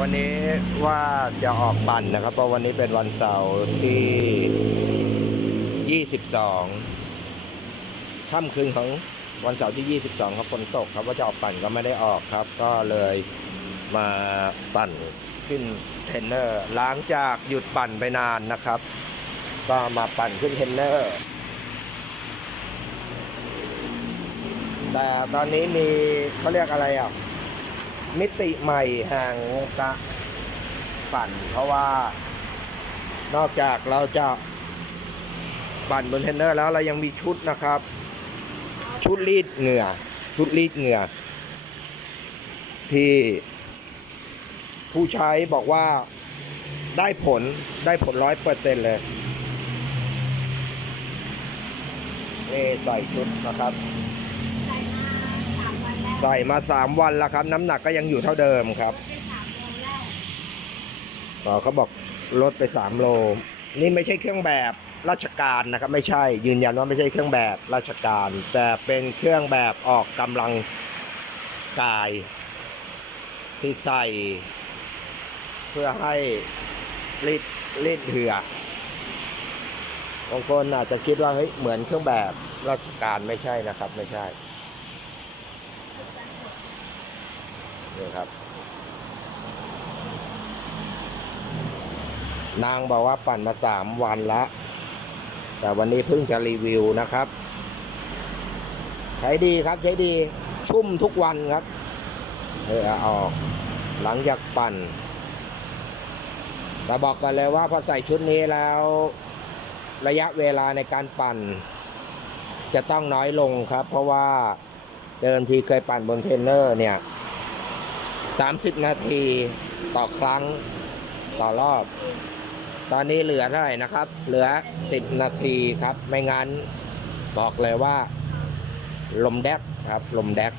วันนี้ว่าจะออกปั่นนะครับ เพราะวันนี้เป็นวันเสาร์ที่ 22ค่ำคืนของวันเสาร์ที่ 22 ครับฝนตกครับว่าจะออกปั่นก็ไม่ได้ออกครับ ก็เลยมาปั่นขึ้นเทนเนอร์หล้างจากหยุดปั่นไปนานนะครับ ก็มาปั่นขึ้นเทนเนอร์แต่ตอนนี้มีเขาเรียกอะไรอะ มิติใหม่แห่งวงการปั่น เพราะว่านอกจากเราจะปั่นบนเทนเนอร์แล้วเรายังมีชุดนะครับ ชุดรีดเหงื่อ ชุดรีดเหงื่อ ที่ผู้ใช้บอกว่าได้ผลได้ผลร้อยเปอร์เซ็นต์เลยนี่ใส่ชุดนะครับ ใส่มาสามวันแล้วครับ น้ำหนักก็ยังอยู่เท่าเดิมครับลดไปสามโลแล้วอ๋อเขาบอกลดไป3โล นี่ไม่ใช่เครื่องแบบราชการนะครับ ไม่ใช่ยืนยันว่าไม่ใช่เครื่องแบบราชการ แต่เป็นเครื่องแบบออกกำลังกาย ที่ใส่ เพื่อให้รีดรีดเหือบางคนอาจจะคิดว่าเฮ้ยเหมือนเครื่องแบบราชการไม่ใช่นะครับ ไม่ใช่ นี่ครับ นางบอกว่าปั่นมาสามวันละ แต่วันนี้เพิ่งจะรีวิวนะครับ ใช้ดีครับใช้ดีชุ่มทุกวันครับเออเอออก หลังจากปั่นแต่บอกกันเลยว่าพอใส่ชุดนี้แล้ว ระยะเวลาในการปั่น จะต้องน้อยลงครับ เพราะว่าเดิมทีเคยปั่นบนเทรนเนอร์เนี่ย 30 นาทีต่อครั้งต่อรอบ ตอนนี้เหลือเท่าไหร่นะครับ เหลือ 10 นาทีครับ ไม่งั้นบอกเลยว่า ลมแดกครับ ลมแดก